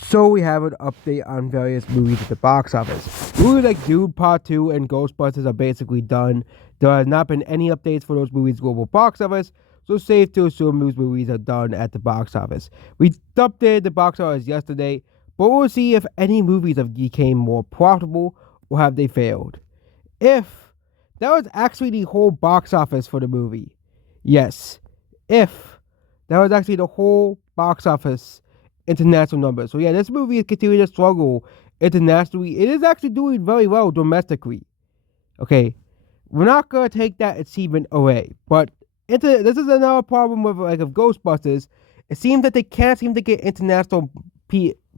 So we have an update on various movies at the box office. Movies like Dude Part 2 and Ghostbusters are basically done. There has not been any updates for those movies' global box office, so safe to assume those movies are done at the box office. We updated the box office yesterday, but we'll see if any movies have become more profitable or have they failed. If that was actually the whole box office for the movie. Yes. If that was actually the whole box office international numbers. So yeah, this movie is continuing to struggle internationally. It is actually doing very well domestically. Okay, we're not gonna take that achievement away, but this is another problem with of Ghostbusters. It seems that they can't seem to get international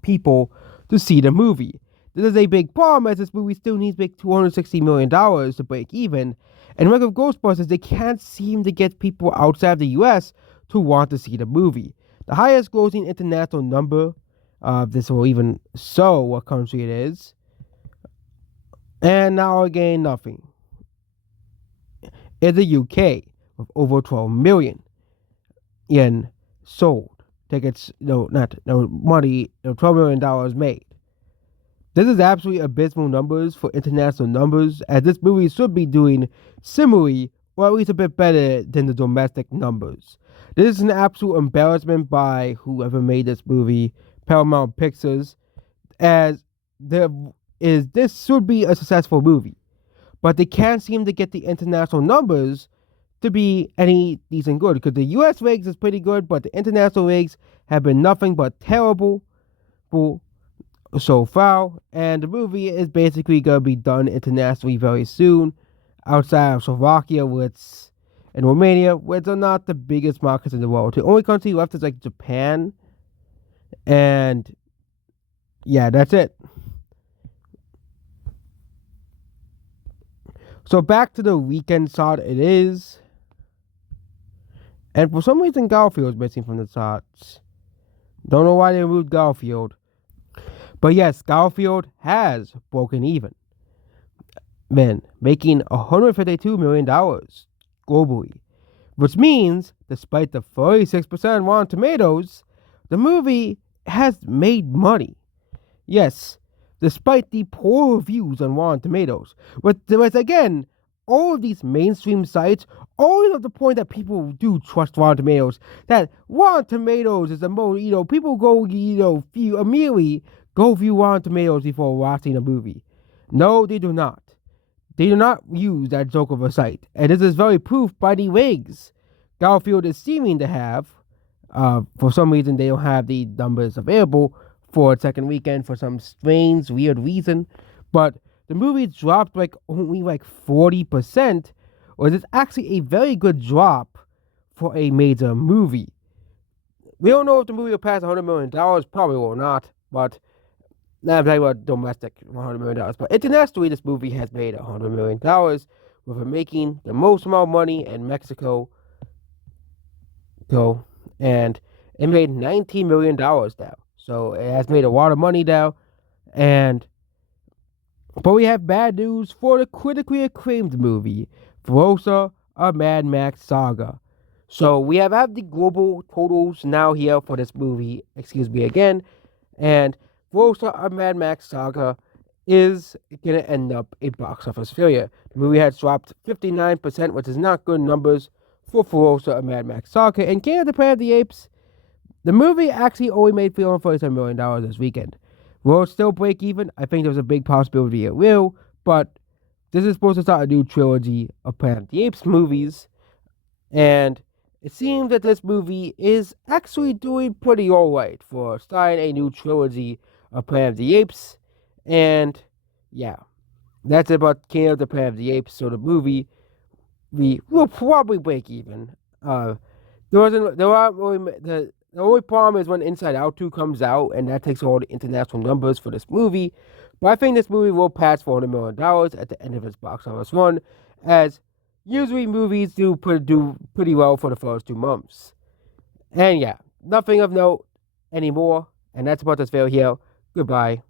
people to see the movie. This is a big problem as this movie still needs to make $260 million to break even. And like with Ghostbusters, they can't seem to get people outside of the US to want to see the movie. The highest grossing international number of this will even show what country it is. And now again, nothing. Is the UK with over 12 million yen sold. Tickets, money, $12 million made. This is absolutely abysmal numbers for international numbers, as this movie should be doing similarly, or at least a bit better than the domestic numbers. This is an absolute embarrassment by whoever made this movie, Paramount Pictures, as this should be a successful movie, but they can't seem to get the international numbers to be any decent good, because the US rigs is pretty good, but the international rigs have been nothing but terrible so far, and the movie is basically going to be done internationally very soon, outside of Slovakia, and Romania, which are not the biggest markets in the world. The only country left is like Japan, and yeah, that's it. So back to the weekend chart it is. And for some reason, Garfield is missing from the charts. Don't know why they removed Garfield. But yes, Garfield has broken even. Been making $152 million globally. Which means, despite the 36% on Rotten Tomatoes, the movie has made money. Yes, despite the poor reviews on Rotten Tomatoes. But again, all of these mainstream sites always have the point that people do trust Rotten Tomatoes. That Rotten Tomatoes is the most, people go, immediately go view Rotten Tomatoes before watching a movie. No, they do not. They do not use that joke of a site. And this is very proof by the rigs Garfield is seeming to have. For some reason, they don't have the numbers available for a second weekend for some strange, weird reason. But the movie dropped only 40%, or is actually a very good drop for a major movie. We don't know if the movie will pass $100 million, probably will not, but now I'm talking about domestic $100 million. But internationally, this movie has made $100 million, with it making the most amount of money in Mexico. And it made $19 million now. So it has made a lot of money now. But we have bad news for the critically acclaimed movie, Furiosa, A Mad Max Saga. So we have the global totals now here for this movie, again. And Furiosa, A Mad Max Saga is going to end up a box office failure. The movie has dropped 59%, which is not good numbers for Furiosa, A Mad Max Saga. And King of the Planet of the Apes, the movie actually only made $347 million this weekend. Will it still break even? I think there's a big possibility it will, but this is supposed to start a new trilogy of Planet of the Apes movies, and it seems that this movie is actually doing pretty alright for starting a new trilogy of Planet of the Apes, and yeah, that's about King of the Planet of the Apes. So the movie will probably break even. The only problem is when Inside Out 2 comes out, and that takes all the international numbers for this movie. But I think this movie will pass $400 million at the end of its box office run, as usually movies do pretty well for the first 2 months. And yeah, nothing of note anymore, and that's about this video here. Goodbye.